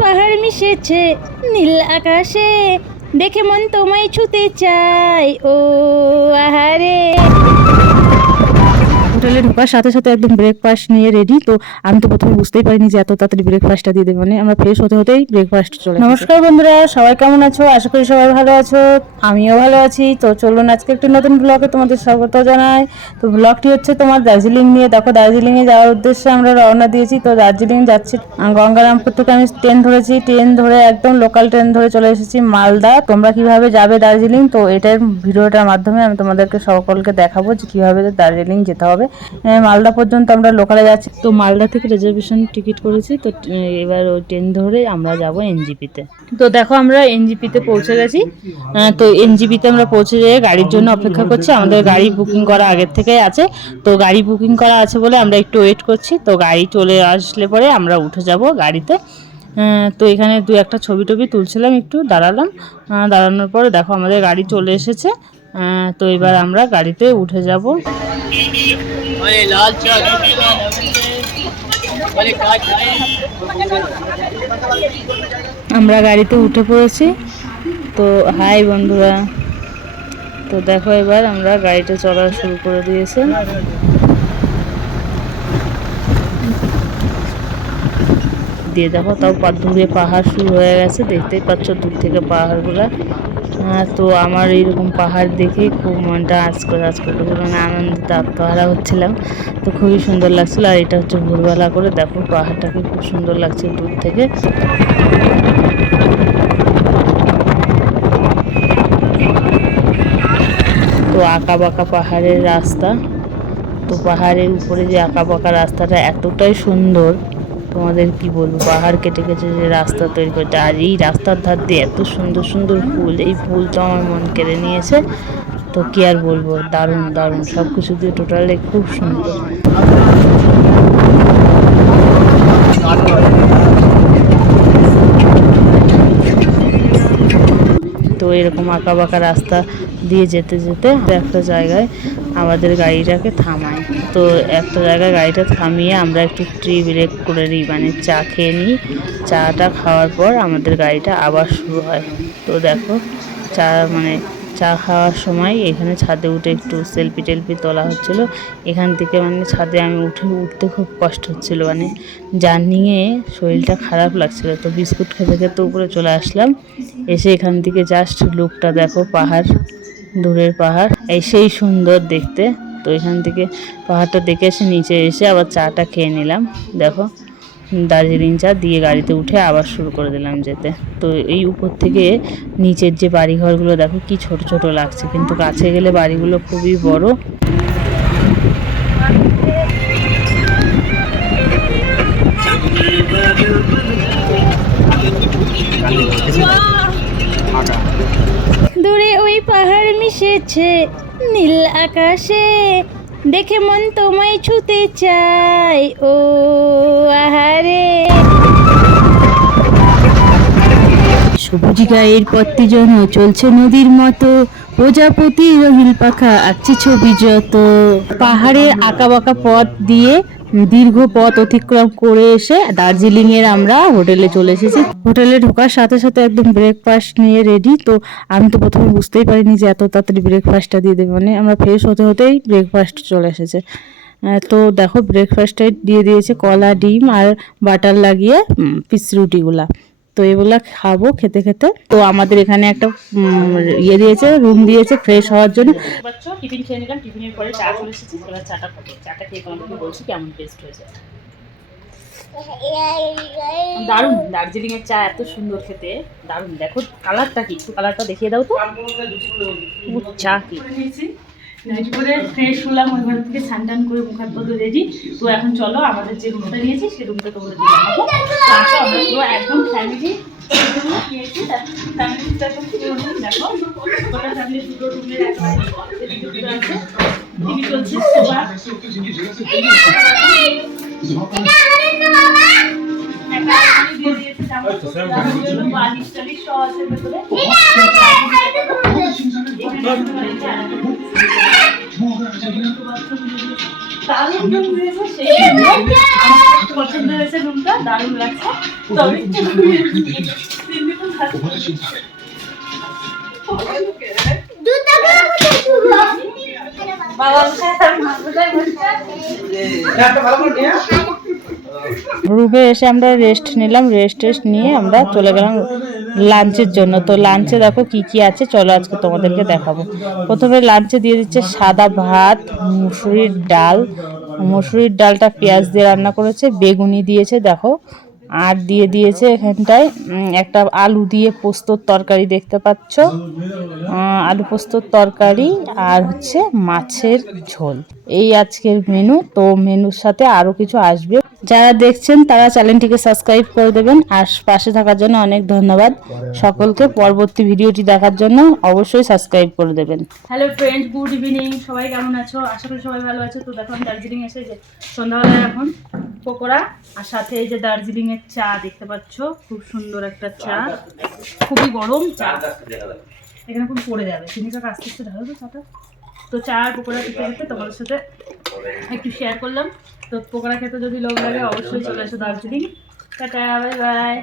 পাহাড় মিশেছে নীল আকাশে, দেখে মন তোমায় ছুতে চাই ও আহারে। হোটেলে ঢোকার সাথে সাথে একদম ব্রেকফাস্ট নিয়ে রেডি। তো আমি তো প্রথমে বুঝতেই পারিনি যে এত তাড়াতাড়ি ব্রেকফাস্টটা দিয়ে দেবে, মানে আমরা ফ্রেশ হতে হতেই ব্রেকফাস্ট চলে। নমস্কার বন্ধুরা, সবাই কেমন আছো? আশা করি সবাই ভালো আছো, আমিও ভালো আছি। তো চলুন আজকে একটি নতুন ব্লগে তোমাদের স্বাগত জানাই। তো ব্লগটি হচ্ছে তোমার দার্জিলিং নিয়ে। দেখো দার্জিলিংয়ে যাওয়ার উদ্দেশ্যে আমরা রওনা দিয়েছি। তো দার্জিলিং যাচ্ছি, গঙ্গারামপুর থেকে আমি ট্রেন ধরেছি, ট্রেন ধরে একদম লোকাল ট্রেন ধরে চলে এসেছি মালদা। তোমরা কিভাবে যাবে দার্জিলিং, তো এটার ভিডিওটার মাধ্যমে আমি তোমাদেরকে সকলকে দেখাবো যে কিভাবে দার্জিলিং যেতে হবে। মালদা পর্যন্ত আমরা লোকালে যাচ্ছি। তো মালদা থেকে রিজার্ভেশন টিকিট করেছি। তো এবার ওই ট্রেন ধরে আমরা যাব এনজিপিতে। তো দেখো আমরা এনজিপিতে পৌঁছে গেছি। তো এনজিপিতে আমরা পৌঁছে যেয়ে গাড়ির জন্য অপেক্ষা করছি। আমাদের গাড়ি বুকিং করা আগের থেকেই আছে। তো গাড়ি বুকিং করা আছে বলে আমরা একটু ওয়েট করছি। তো গাড়ি চলে আসলে পরে আমরা উঠে যাব গাড়িতে। তো এখানে দু একটা ছবি টবি তুলছিলাম, একটু দাঁড়ালাম। দাঁড়ানোর পরে দেখো আমাদের গাড়ি চলে এসেছে। তো এবার আমরা গাড়িতে উঠে যাব। আমরা গাড়িতে উঠে পড়েছি। তো হাই বন্ধুরা, তো দেখো এবার আমরা গাড়িতে চলা শুরু করে দিয়েছে। দিয়ে দেখো তাও দূরে পাহাড় শুরু হয়ে গেছে, দেখতেই পাচ্ছ দূর থেকে পাহাড়গুলা। তো আমার এইরকম পাহাড় দেখে খুব মনটা আজকে মানে আনন্দিত আত্মহারা হচ্ছিলাম। তো খুবই সুন্দর লাগছিল। আর এটা হচ্ছে ভোরবেলা করে, দেখো পাহাড়টাকে খুব সুন্দর লাগছে দূর থেকে। তো আঁকা বাঁকা পাহাড়ের রাস্তা, তো পাহাড়ের উপরে যে আঁকা বাঁকা রাস্তাটা এতটাই সুন্দর, তোমাদের কি বলবো। পাহাড় কেটে কেটে যে রাস্তা তৈরি করতে, আর এই রাস্তার ধার দিয়ে এত সুন্দর সুন্দর ফুল, এই ফুল তো আমার মন কেড়ে নিয়েছে। তো কি আর বলবো, দারুণ দারুণ সব কিছু দিয়ে টোটালি খুব সুন্দর। তো এরকম আঁকা বাঁকা রাস্তা দিয়ে যেতে যেতে একটা জায়গায় আমাদের গাড়িটাকে থামায়। তো একটা জায়গায় গাড়িটা থামিয়ে আমরা একটু ট্রি ব্রেক করে নিই, মানে চা খেয়ে নিই। চাটা খাওয়ার পর আমাদের গাড়িটা আবার শুরু হয়। তো দেখো চা খাওয়ার সময় এখানে ছাদে উঠে একটু সেলফি টেলফি তোলা হচ্ছিল। এখান থেকে মানে ছাদে আমি উঠতে খুব কষ্ট হচ্ছিল, মানে জার্নিংয়ে শরীরটা খারাপ লাগছিল। তো বিস্কুট খেতে খেতে উপরে চলে আসলাম। এসে এখান থেকে জাস্ট লুকটা দেখো, পাহাড়, দূরের পাহাড়, সেই সুন্দর দেখতে। তো এখান থেকে পাহাড়টা দেখে এসে নিচে এসে আবার চাটা খেয়ে নিলাম। দেখো দার্জিলিং চা দিয়ে গাড়িতে উঠে আবার শুরু করে দিলাম যেতে। তো এই উপর থেকে নিচের যে বাড়িঘরগুলো দেখো কি ছোট ছোট লাগছে, কিন্তু কাছে গেলে বাড়িগুলো খুবই বড়। দূরে ওই পাহাড় মিশেছে নীল আকাশে, দেখে মন তোমায় ছুতে চাই ও আহারে। সবুজ গায়ের পথটি যেন চলছে নদীর মতো, প্রজাপতি রহিল পাখা আঁকছে ছবি যত। পাহাড়ের আঁকা বাঁকা পথ দিয়ে দীর্ঘ পথ অতিক্রম করে এসে দার্জিলিং এর আমরা হোটেলে চলে এসেছি। হোটেলে ঢোকার সাথে সাথে একদম ব্রেকফাস্ট নিয়ে রেডি। তো আমি তো প্রথমে বুঝতেই পারিনি যে এত তাড়াতাড়ি ব্রেকফাস্টটা দিয়ে দেবে, মানে আমরা ফ্রেশ হতে হতেই ব্রেকফাস্ট চলে এসেছে। তো দেখো ব্রেকফাস্টে দিয়ে দিয়েছে কলা, ডিম আর বাটার লাগিয়ে পিস রুটিগুলা। তো এগুলা খাবো খেতে খেতে। তো আমাদের এখানে একটা দিয়েছে, রুম দিয়েছে ফ্রেশ হওয়ার জন্য। টিফিন খেয়ে নিলাম, টিফিনের পরে চা চলে এসেছি। এবার চাটা খাবো। চাটা খেয়ে তোমাকে বলছি কেমন টেস্ট হয়েছে। দারুণ, দার্জিলিং এর চা এত সুন্দর খেতে, দারুণ। দেখো কালারটা কি, একটু কালারটা দেখিয়ে দাও তো। চা কি করে ফ্রেশ হলাম, ওই ঘর থেকে স্নান টান করে মুখ হাত পা রেডি। তো এখন চলো আমাদের যে রুমটা নিয়েছি সেই রুমটা তোমাদের দিয়ে দেখাবো। আমরা পুরো একদম ফ্যামিলি নিয়েছি, ফ্যামিলিটা একদম পুরো রুম। দেখো গোটা ফ্যামিলি দুটো রুমের একেবারে আছে, টিভি চলছে, সোফা, বালিশ টালিশ সব আছে ভেতরে। পছন্দ হয়েছে রুমটা, দারুণ লাগছে। তবে রুমে এসে আমরা রেস্ট নিলাম, রেস্ট নিয়ে আমরা চলে গেলাম লাঞ্চের জন্য। তো লাঞ্চে দেখো কি কি আছে, চলো আজকে তোমাদেরকে দেখাবো। প্রথমে লাঞ্চে দিয়ে দিচ্ছে সাদা ভাত, মুসুরির ডাল, মুসুরির ডালটা পেঁয়াজ দিয়ে রান্না করেছে, বেগুনি দিয়েছে দেখো, আর দিয়ে দিয়েছে এখানটায় একটা আলু দিয়ে পোস্তর তরকারি দেখতে পাচ্ছ, আলু পোস্তর তরকারি, আর হচ্ছে মাছের ঝোল। এই আজকের মেনু। তো মেনুর সাথে আরও কিছু আসবে। যারা দেখছেন তারা চ্যানেলটিকে সাবস্ক্রাইব করে দেবেন, আর পাশে থাকার জন্য অনেক ধন্যবাদ সকলকে। পরবর্তী ভিডিওটি দেখার জন্য অবশ্যই সাবস্ক্রাইব করে দেবেন। Hello friends, good evening. সবাই কেমন আছো? আশা করি সবাই ভালো আছো। তো দেখো আমি দার্জিলিং এসে যে সন্ধ্যাবেলায় এখন পকোড়া আর সাথে এই যে দার্জিলিং এর চা দেখতে পাচ্ছ, খুব সুন্দর একটা চা, খুবই গরম চা, এখানে খুব পড়ে যাবে। চিনিটা আস্তে আস্তে ঢালো তো চাটা। তো চা আর পকোড়া খেতে খেতে তোমাদের সাথে একটু শেয়ার করলাম। তো পকোড়া খেতে যদি লোক লাগে অবশ্যই চলে এসো দার্জিলিং। Tata, bye bye.